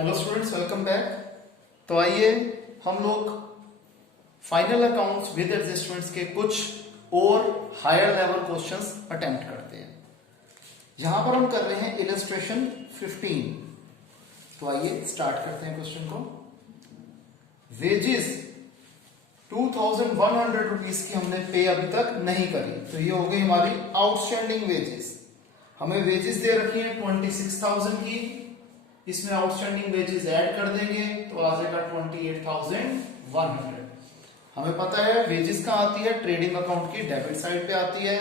Hello students, welcome back. तो आइए हम लोग फाइनल अकाउंट्स विद एडजस्टमेंट्स के कुछ और हायर लेवल क्वेश्चंस अटेम्प्ट करते हैं। यहां पर हम कर रहे हैं इलस्ट्रेशन 15। तो आइए स्टार्ट करते हैं क्वेश्चन को। वेजेस 2100 रुपीज की हमने पे अभी तक नहीं करी, तो ये हो गई हमारी आउटस्टैंडिंग वेजेस। हमें वेजेस दे रखी है 26,000 की, इसमें आउटस्टैंडिंग वेजेस ऐड कर देंगे तो आ जाएगा 28,100। हमें पता है वेजेस कहां आती है, ट्रेडिंग अकाउंट की डेबिट साइड पे आती है।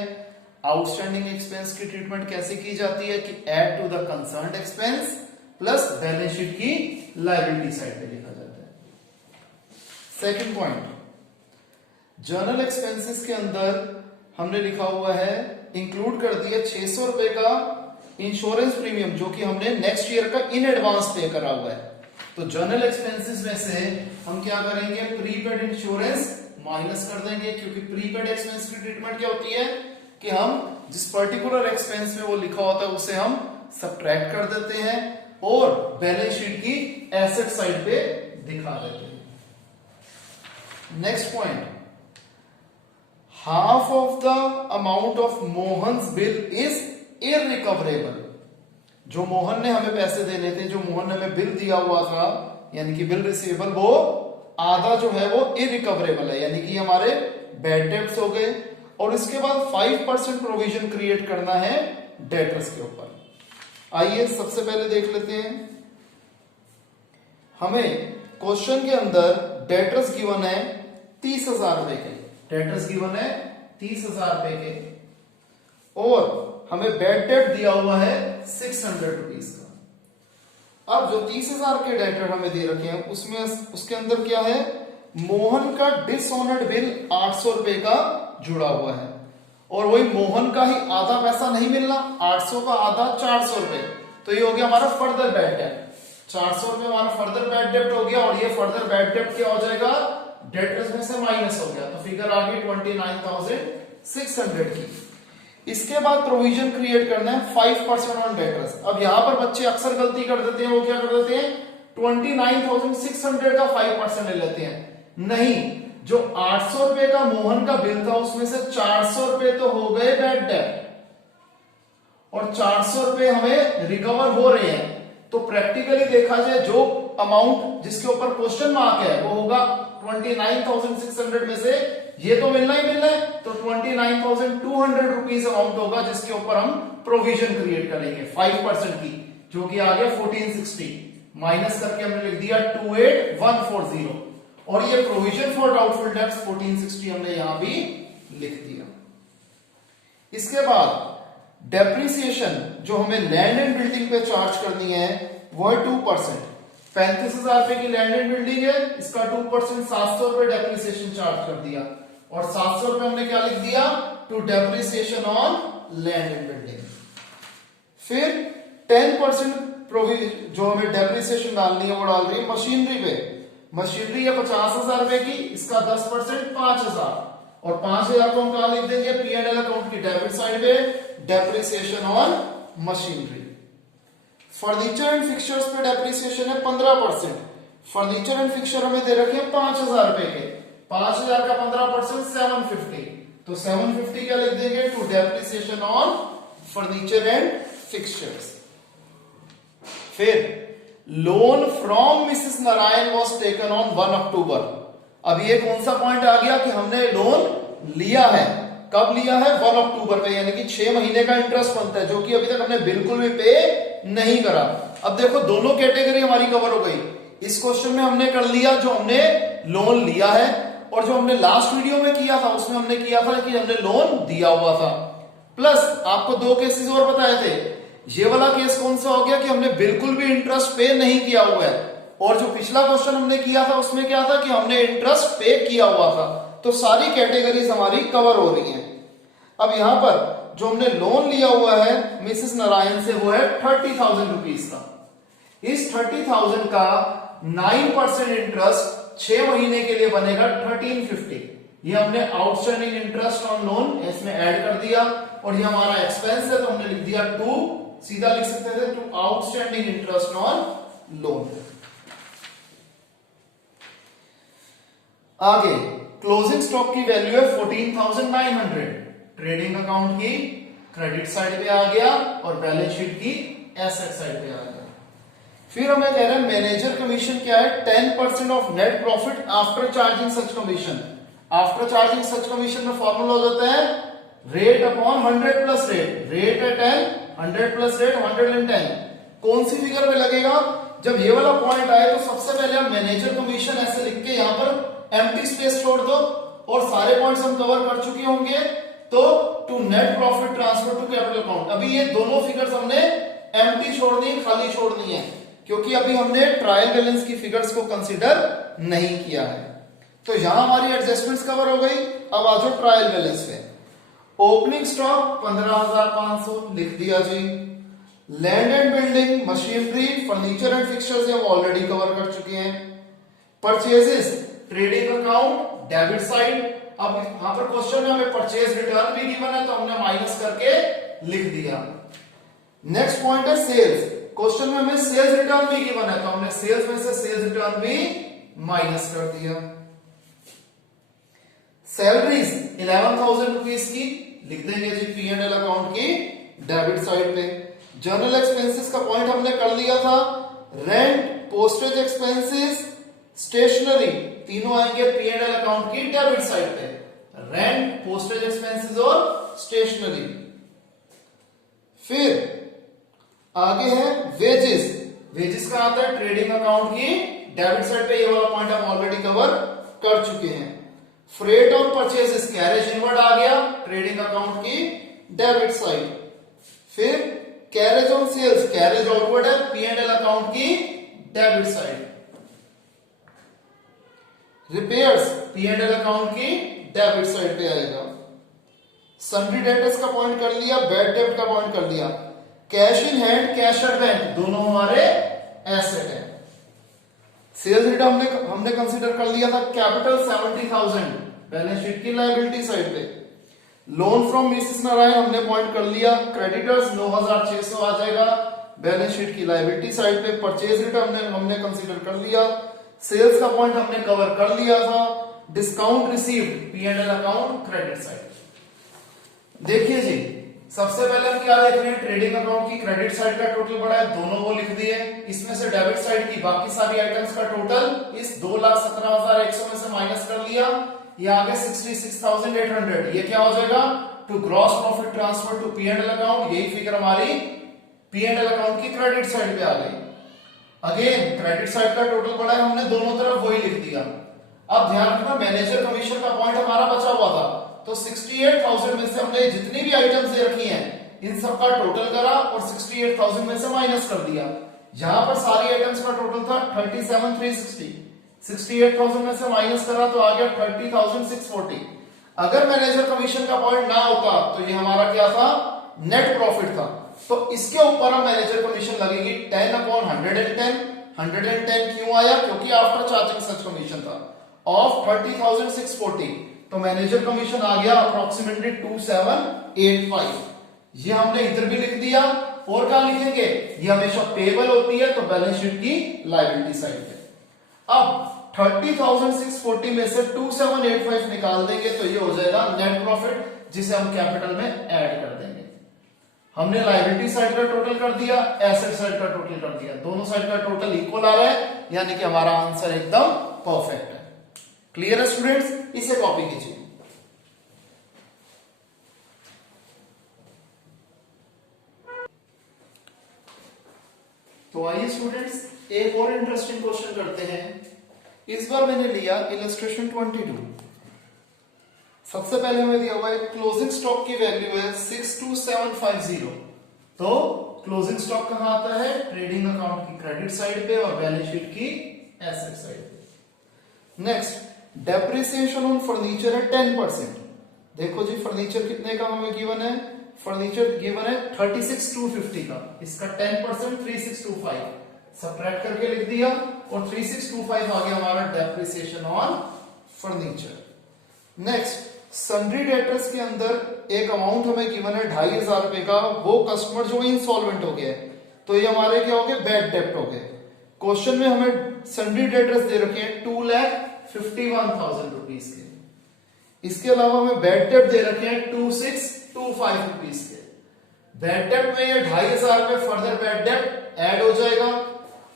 आउटस्टैंडिंग एक्सपेंस की ट्रीटमेंट कैसे की जाती है कि add to the concerned expense plus balance sheet की लायबिलिटी साइड पे लिखा जाता है। सेकंड पॉइंट, जर्नल एक्सपेंसेस के अंदर हमने लिखा हुआ है, इंक्लूड कर दिया 600 रुपए का इंश्योरेंस प्रीमियम जो कि हमने नेक्स्ट ईयर का इन एडवांस पे करा हुआ है। तो जर्नल एक्सपेंसेस में से हम क्या करेंगे, प्रीपेड इंश्योरेंस माइनस कर देंगे, क्योंकि प्रीपेड एक्सपेंस की ट्रीटमेंट क्या होती है कि हम जिस पर्टिकुलर एक्सपेंस में वो लिखा होता है उसे हम सब्ट्रैक्ट कर देते हैं और बैलेंस शीट की एसेट साइड पे दिखा देते हैं। Next point, half of the amount of Mohan's bill is irrecoverable। जो मोहन ने हमें पैसे देने थे, जो मोहन ने हमें बिल दिया हुआ था यानी कि बिल रिसीवेबल, वो आधा जो है वो इरिकवरेबल है, यानी कि हमारे बैड डेट्स हो गए। और इसके बाद 5% प्रोविजन क्रिएट करना है डेटर्स के ऊपर। आइए सबसे पहले देख लेते हैं। हमें क्वेश्चन के अंदर डेटर्स गिवन है 30,000 रुपए के, डेटर्स गिवन है 30,000 रुपए के और हमें बैड डेट दिया हुआ है 600 रुपीज का। अब जो 30,000 के डेटर हमें दे रखे हैं उसमें उसके अंदर क्या है, मोहन का डिसऑनर्ड बिल 800 रुपए का जुड़ा हुआ है और वही मोहन का ही आधा पैसा नहीं मिलना, 800 का आधा 400 रुपए, तो ये हो गया हमारा फर्दर बैड डेट। 400 रुपए हमारा फर्दर बैड डेट हो गया और ये फर्दर बैड डेट क्या हो जाएगा, डेटर्स में से माइनस हो गया, तो फिगर आ गई 29,600 की। इसके बाद प्रोविजन क्रिएट करना है 5% ऑन डेटर्स। अब यहां पर बच्चे अक्सर गलती कर देते हैं, वो क्या कर देते हैं 29,600 का 5% ले लेते हैं। नहीं, जो 800 रुपए का मोहन का बिल था उसमें से 400 रुपए तो हो गए बैड डेट और 400 रुपए हमें रिकवर हो रहे हैं। तो प्रैक्टिकली देखा जाए जो अमाउंट जिसके ऊपर क्वेश्चन मार्क है वो होगा 29,600 में से ये तो मिलना ही मिलना है, तो 29,200 रुपीज अमाउंट होगा जिसके ऊपर हम प्रोविजन क्रिएट करेंगे 5% की, जो कि आ गया 1460 माइनस करके हमने लिख दिया 28,140 और ये प्रोविजन फॉर डाउटफुल डेट्स 1460 हमने यहां भी लिख दिया। इसके बाद डेप्रिसिएशन जो हमें लैंड एंड बिल्डिंग पे चार्ज करनी है वो है 2%। 35,000 रुपए की लैंड एंड बिल्डिंग है, इसका 2% 700 रुपए डेप्रिसिएशन चार्ज कर दिया और 700 रुपए हमने क्या लिख दिया, to depreciation on land and building. फिर 10% जो हमें डेप्रिसिएशन डालनी है वो डाल रही है मशीनरी पे। मशीनरी है 50,000 रुपए की, इसका 10% 5,000 और 5,000 को हम कहां लिख देंगे, P&L अकाउंट की डेबिट साइड पे, depreciation on machinery. Furniture and fixtures पे डेप्रिसिएशन है 15%। फर्नीचर एंड फिक्चर हमें दे रखे हैं 5,000 रुपए के, 5,000 का 15% 750, तो 750 क्या लिख देंगे, to depreciation on furniture and fixtures. फिर loan from Mrs Narayan was taken on 1 October. अब ये कौन सा पॉइंट आ गया कि हमने लोन लिया है, कब लिया है, 1 अक्टूबर पे, यानी कि 6 महीने का इंटरेस्ट बनता है जो कि अभी तक हमने बिल्कुल भी पे नहीं करा। अब देखो दोनों कैटेगरी हमारी कवर हो गई। इस क्वेश्चन में हमने कर लिया जो हमने लोन लिया है और जो हमने लास्ट वीडियो में किया था उसमें हमने किया था कि हमने लोन दिया हुआ था। प्लस आपको 2 केसेस और बताए थे। ये वाला केस कौन सा हो गया कि हमने बिल्कुल भी इंटरेस्ट पे नहीं किया हुआ है, और जो पिछला क्वेश्चन हमने किया था उसमें क्या था कि हमने इंटरेस्ट पे किया हुआ था। तो सारी कैटेगरीज हमारी कवर हो रही हैं। अब यहां पर जो हमने लोन लिया हुआ है मिसेस नारायण से वो है 30,000 रुपीज का। इस 30,000 का 9% इंटरेस्ट 6 महीने के लिए बनेगा 1350। ये हमने आउटस्टैंडिंग इंटरेस्ट ऑन लोन इसमें ऐड कर दिया और ये हमारा एक्सपेंस है तो हमने लिख दिया 2, सीधा लिख सकते थे to outstanding interest on loan. आगे क्लोजिंग स्टॉक की वैल्यू है 14,900, ट्रेडिंग अकाउंट की क्रेडिट साइड पे आ गया और बैलेंस शीट की एसेट साइड पे आ गया। फिर हमें कह रहे हैं मैनेजर कमीशन क्या है, 10% of net profit after charging such commission. After charging such commission में फॉर्मूला हो जाता है rate upon 100 plus rate, rate है 10, 100 प्लस रेट 110। कौन सी फिगर में लगेगा, जब ये वाला पॉइंट आए तो सबसे पहले हम मैनेजर कमीशन ऐसे लिख के यहां पर एम्प्टी स्पेस छोड़ दो और सारे पॉइंट्स हम कवर कर चुके होंगे। तो to net profit transfer to capital account, अभी ये दोनों फिगर्स हमने एम्प्टी छोड़नी है, खाली छोड़नी है, क्योंकि अभी हमने ट्रायल बैलेंस की फिगर्स को कंसीडर नहीं किया है। तो यहां हमारी एडजस्टमेंट्स कवर हो गई। अब आ जाओ ट्रायल बैलेंस पे। ओपनिंग स्टॉक 15,500 लिख दिया जी। Land and building, machinery, furniture and fixtures हम ऑलरेडी कवर कर चुके हैं। Purchases, trading account, debit side. अब यहां पर क्वेश्चन में हमें परचेज रिटर्न भी गिवन है तो हमने माइनस करके लिख दिया। नेक्स्ट पॉइंट है सेल्स, क्वेश्चन में हमें सेल्स रिटर्न भी गिवन है तो हमने सेल्स में से सेल्स रिटर्न भी माइनस कर दिया। सैलरीज 11,000 रुपीज की लिख देंगे जी P&L अकाउंट की डेबिट साइड पे। जनरल एक्सपेंसेस का पॉइंट हमने कर लिया था, रेंट, पोस्टेज एक्सपेंसेस, स्टेशनरी तीनों आएंगे P&L अकाउंट की डेबिट साइड पे। रेंट, पोस्टेज एक्सपेंसेस और स्टेशनरी। फिर आगे है वेजेस, वेजेस का आता है ट्रेडिंग अकाउंट की डेबिट साइड पे, ये वाला पॉइंट हम ऑलरेडी कवर कर चुके हैं। फ्रेट और परचेजेस, कैरेज इनवर्ड आ गया ट्रेडिंग अकाउंट की डेबिट साइड। फिर carriage on sales, carriage outward है P&L अकाउंट की debit side. Repairs P&L account की डेबिट साइड पे आएगा। सन्ड्री डेटर्स का पॉइंट कर लिया, बैड डेब्ट का पॉइंट कर लिया। Cash in hand, cash at bank दोनों हमारे एसेट है। सेल्स रिटर्न हमने कंसीडर कर लिया था कैपिटल 70,000 बैलेंस शीट की लायबिलिटी साइड पे। लोन फ्रॉम मिसेस नारायण हमने पॉइंट कर लिया, क्रेडिटर्स 9,600 आ जाएगा बैलेंस शीट की लायबिलिटी साइड पे। परचेज रिटर्न हमने कंसीडर कर लिया। सेल्स का पॉइंट हमने कवर कर लिया था। Discount received P&L account credit side. देखिए जी, सबसे पहले हम क्या देख रहे हैं, ट्रेडिंग अकाउंट की क्रेडिट साइड का टोटल बड़ा है, दोनों वो लिख दिए। इसमें से डेबिट साइड की बाकी सारी आइटम्स का टोटल इस 2,17,100 में से माइनस कर लिया। ये आगे 66,800, ये क्या हो जाएगा to gross profit transfer to P&L account. यही फिगर हमारी P&L अकाउंट की क्रेडिट साइड पे आ गई। अगेन क्रेडिट साइड का टोटल बड़ा है, हमने दोनों तरफ वही लिख दिया। अब ध्यान रखना मैनेजर कमीशन का पॉइंट हमारा बचा हुआ था, तो 68,000 में से हमने जितनी भी आइटम्स दे रखी हैं इन सब का टोटल करा और 68,000 में से माइनस कर दिया। यहां पर सारी आइटम्स का टोटल था 37,360, 68,000 में से माइनस करा तो आ गया 30,640। अगर मैनेजर कमीशन का पॉइंट ना होता तो ये हमारा क्या था, नेट प्रॉफिट था। तो इसके ऊपर हम मैनेजर कमीशन लगेगी 10/110। 110 क्यों आया, क्योंकि आफ्टर चार्जिंग सच कमीशन था ऑफ 30,640, तो मैनेजर कमीशन आ गया अप्रोक्सीमेटली 2785। ये हमने इधर भी लिख दिया। और क्या लिखेंगे, ये हमेशा पेबल होती है तो बैलेंस शीट की लायबिलिटी साइड पे। अब 30,640 में से 2785 निकाल देंगे तो ये हो जाएगा नेट प्रॉफिट, जिसे हम कैपिटल में ऐड कर देंगे। हमने लायबिलिटी साइड का टोटल कर दिया, एसेट साइड का टोटल कर दिया, दोनों साइड का टोटल इक्वल आ रहा है, यानी कि हमारा आंसर एकदम परफेक्ट है। क्लियर है स्टूडेंट्स, इसे कॉपी कीजिए। तो आइए स्टूडेंट्स एक और इंटरेस्टिंग क्वेश्चन करते हैं। इस बार मैंने लिया इलस्ट्रेशन 22। सबसे पहले हमें दिया हुआ है क्लोजिंग स्टॉक की वैल्यू है 62750। तो क्लोजिंग स्टॉक कहां आता है, ट्रेडिंग अकाउंट की क्रेडिट साइड पे और बैलेंस शीट की एसेट साइड पे। नेक्स्ट डेप्रिसिएशन ऑन फर्नीचर है 10%। देखो जी फर्नीचर कितने का हमें गिवन है, फर्नीचर गिवन है 36,250 का, इसका 10% 3625 सबट्रैक्ट करके लिख दिया और 3625 आ गया हमारा depreciation on furniture. Next sundry debtors के अंदर एक अमाउंट हमें गिवन है 2,500 रुपए का, वो कस्टमर जो इंसॉल्वेंट हो गया है, तो ये हमारे क्या हो गए, बैड डेप्ट हो गए। क्वेश्चन में हमें सन्ड्री डेटर्स दे रखे हैं 2,51,000 रुपीज के। इसके अलावा हमें बैड डेट दे रखे हैं 2,625 रुपीज के। बैड डेट में ये 2,500 में फर्दर बैड डेट ऐड हो जाएगा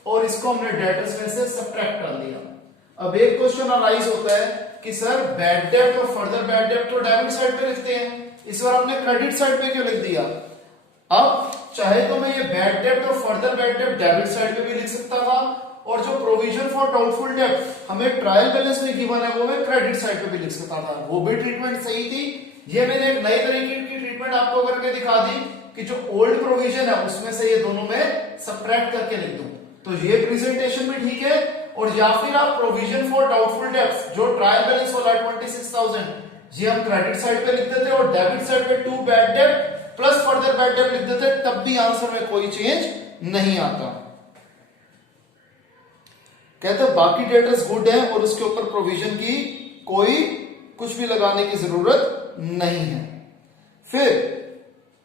और इसको हमने डेटर्स में से सब्ट्रैक्ट कर दिया। अब एक क्वेश्चन अराइज होता है कि सर बैड डेट और फर्दर बैड डेट तो डेबिट साइड पे लिखते हैं, इस बार आपने क्रेडिट साइड पे क्यों लिख दिया? अब चाहे तो मैं ये बैड डेट और further bad debt debit side पे भी लिख सकता था और जो प्रोविजन फॉर डाउटफुल डेट हमें ट्रायल बैलेंस में गिवन है वो मैं क्रेडिट साइड पे भी लिख सकता था, वो भी ट्रीटमेंट सही थी। ये मैंने एक नई तरीके की ट्रीटमेंट आपको करके दिखा दी कि जो ओल्ड प्रोविजन है उसमें से ये दोनों में सब्ट्रैक्ट करके लिख दूं, तो ये प्रेजेंटेशन भी ठीक है। और या फिर आप प्रोविजन फॉर डाउटफुल डेट्स जो ट्रायल बैलेंस वाला 26,000 ये हम क्रेडिट साइड पे लिख देते और डेबिट साइड पे 2 bad debt plus further bad debt लिख देते, तब भी आंसर में कोई चेंज नहीं आता। कहते बाकी डेटर्स गुड है और उसके ऊपर प्रोविजन की कोई कुछ भी लगाने की जरूरत नहीं है। फिर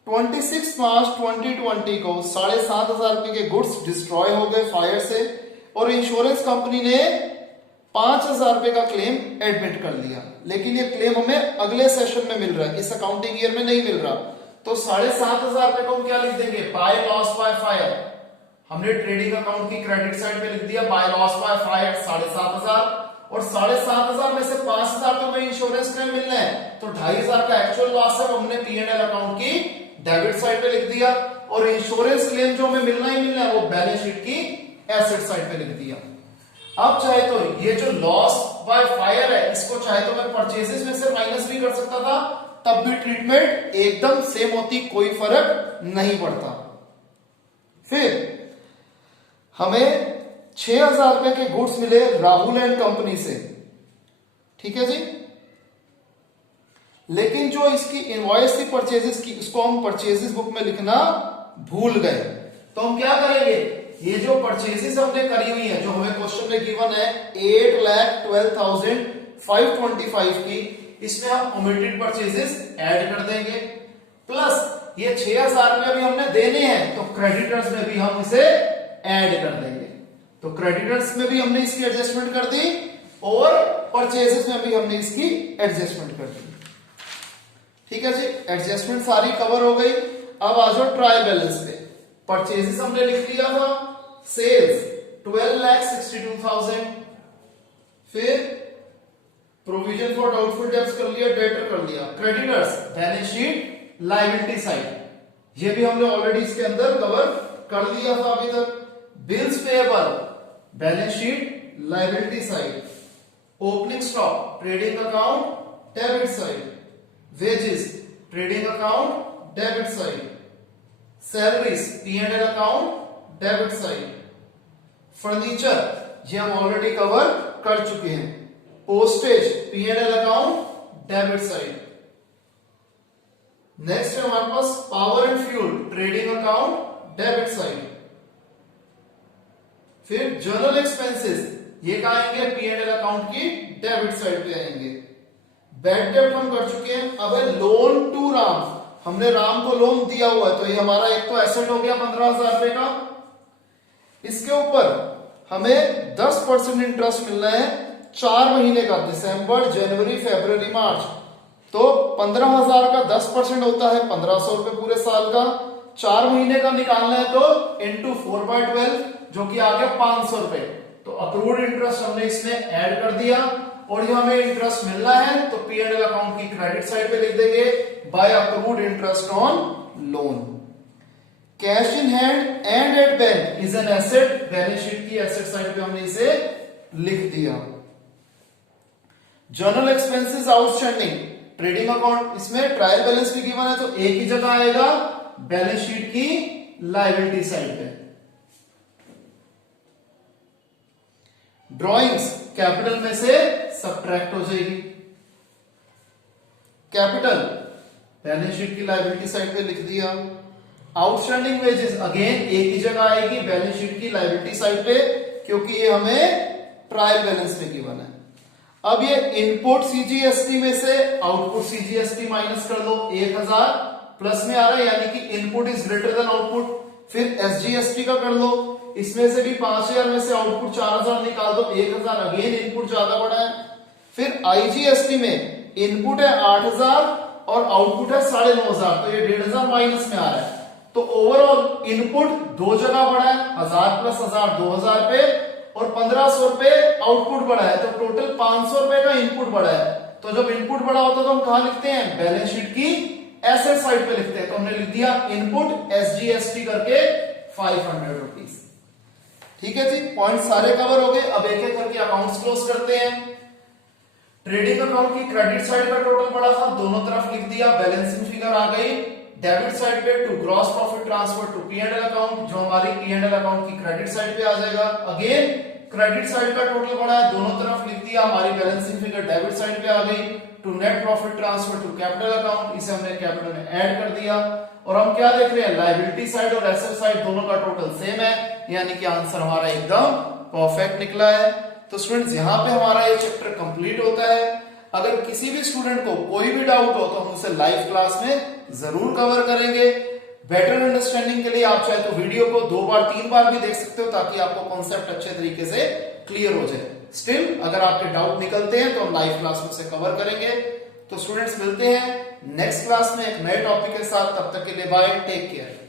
26 मार्च 2020 को 7,500 रुपए के गुड्स डिस्ट्रॉय हो गए फायर से और इंश्योरेंस कंपनी ने 5,000 रुपए का क्लेम एडमिट कर लिया, लेकिन ये क्लेम हमें अगले सेशन में मिल रहा है, इस अकाउंटिंग ईयर में नहीं मिल रहा। तो 7,500 रुपए को हम क्या लिख देंगे? By loss by fire. हमने ट्रेडिंग अकाउंट की क्रेडिट साइड पे लिख दिया बाय लॉस बाय फायर 7,500 और 7,500 में से 5,000 तो हमें इंश्योरेंस क्लेम मिलना है, तो 2,500 का एक्चुअल लॉस है वो हमने P&L अकाउंट की डेबिट साइड पे लिख दिया और इंश्योरेंस क्लेम जो हमें मिलना ही मिलना है वो बैलेंस शीट की एसेट साइड पे लिख दिया। अब चाहे तो ये जो लॉस बाय फायर है इसको चाहे तो मैं परचेजेस में से माइनस भी कर सकता था, तब भी ट्रीटमेंट एकदम सेम होती, कोई फर्क नहीं पड़ता। फिर हमें 6,000 रुपए के गुड्स मिले राहुल एंड कंपनी से, ठीक है जी, लेकिन जो इसकी इनवॉइस थी परचेजेस की उसको हम परचेजेस बुक में लिखना भूल गए। तो हम क्या करेंगे? ये जो परचेजेस हमने करी हुई है जो हमें क्वेश्चन में गिवन है 8,12,525 की, इसमें हम ओमिटेड परचेजेस ऐड कर देंगे प्लस ये 6,000 रुपए भी हमने देने हैं तो क्रेडिटर्स में भी हम इसे ऐड कर देंगे। तो क्रेडिटर्स में भी हमने इसकी एडजस्टमेंट कर दी और परचेजेस में भी हमने इसकी एडजस्टमेंट कर दी। ठीक है जी, एडजस्टमेंट सारी कवर हो गई। अब आ जाओ ट्रायल बैलेंस पे। परचेजेस हमने लिख लिया था, सेल्स 12,62,000, फिर प्रोविजन फॉर डाउटफुल डेब्ट्स कर लिया, डेटर कर लिया, creditors balance sheet liability side, ये भी हमने ऑलरेडी इसके अंदर कवर कर लिया था अभी तक। Bills payable balance sheet liability side, opening stock trading account debit side, wages trading account debit side, salaries P&L account debit side, furniture ये हम ऑलरेडी कवर कर चुके हैं, postage P&L account debit side. Next है हमारे पास power and fuel trading account debit side. फिर general expenses ये कहां आएंगे? P&L अकाउंट की डेबिट साइड पे आएंगे। बैड डेब्ट हम कर चुके हैं। अब है लोन टू राम, हमने राम को लोन दिया हुआ है तो ये हमारा एक तो एसेट हो गया 15,000 रुपए का। इसके ऊपर हमें 10% इंटरेस्ट मिलना है 4 महीने का, दिसंबर जनवरी फरवरी मार्च। तो 15,000 का 10% होता है 1,500 रुपए पूरे साल का। 4 महीने का निकालना है तो इंटू 4/12 जो कि आ गया 500 रुपए। तो अक्रूड इंटरेस्ट हमने इसमें ऐड कर दिया और ये हमें इंटरेस्ट मिलना है तो P&L अकाउंट की क्रेडिट साइड पे लिख देंगे by accrued interest on loan. Cash in hand and at bank is an asset, balance sheet की एसेट साइड पे हमने इसे लिख दिया। General expenses outstanding trading account, इसमें ट्रायल बैलेंस भी गिवन है तो एक ही जगह आएगा बैलेंस शीट की लायबिलिटी साइड पे। ड्रॉइंग्स कैपिटल में से सब्ट्रैक्ट हो जाएगी, कैपिटल बैलेंस शीट की लायबिलिटी साइड पे लिख दिया। आउटस्टैंडिंग वेजेस अगेन एक ही जगह आएगी बैलेंस शीट की लायबिलिटी साइड पे क्योंकि ये हमें ट्रायल बैलेंस में गिवन है। अब ये इनपुट CGST में से आउटपुट CGST माइनस कर दो, 1,000 प्लस में आ रहा है यानी कि input is greater than output. फिर SGST का कर लो, इसमें से भी 5000 में से आउटपुट 4000 निकाल दो, 1000 अगेन इनपुट ज्यादा बड़ा है। फिर IGST में इनपुट है 8000 और आउटपुट है 9500, तो ये 1500 माइनस में आ रहा है। तो ओवरऑल इनपुट दो जगह बढ़ा है, 1000 प्लस 1000 2000 पे और 1500 रुपए आउटपुट बढ़ा है, तो टोटल 500 रुपए का इनपुट बढ़ा है। तो जब इनपुट बढ़ा होता है तो हम कहां लिखते हैं, बैलेंस शीट की एसेट साइड पे लिखते हैं। तो हमने लिख दिया इनपुट SGST करके 500 रुपीज। ठीक है जी, पॉइंट सारे कवर हो गए। अब एक एक करके अकाउंट्स क्लोज करते हैं। ट्रेडिंग अकाउंट की क्रेडिट साइड का टोटल पड़ा था, दोनों तरफ लिख दिया, बैलेंसिंग फिगर आ गई। डेबिट साइड पे to gross profit transfer to P&L account, जो हमारी P&L अकाउंट की क्रेडिट साइड पे आ जाएगा। अगेन क्रेडिट साइड का टोटल पड़ा है, दोनों तरफ लिख दिया, हमारी बैलेंसिंग फिगर डेबिट साइड पे आ गई। To net profit transfer to capital account, इसे हमने कैपिटल में ऐड कर दिया। और हम क्या देख रहे हैं, लायबिलिटी साइड और एसेट साइड दोनों का टोटल सेम है, यानी कि आंसर हमारा एकदम परफेक्ट निकला है। तो स्टूडेंट्स यहाँ पे हमारा ये चैप्टर कंप्लीट होता है। अगर किसी भी स्टूडेंट को कोई भी डाउट हो तो हम उसे लाइव क्लास में जरूर कवर करेंगे। बेटर अंडरस्टैंडिंग के लिए आप चाहे तो वीडियो को 2 बार 3 बार भी देख सकते हो, ताकि आपको कॉन्सेप्ट अच्छे तरीके से क्लियर हो जाए। स्टिल अगर आपके डाउट निकलते हैं तो हम लाइव क्लास में उसे कवर करेंगे। तो स्टूडेंट्स मिलते हैं नेक्स्ट क्लास में एक नए टॉपिक के साथ, तब तक के लिए बाय, टेक केयर।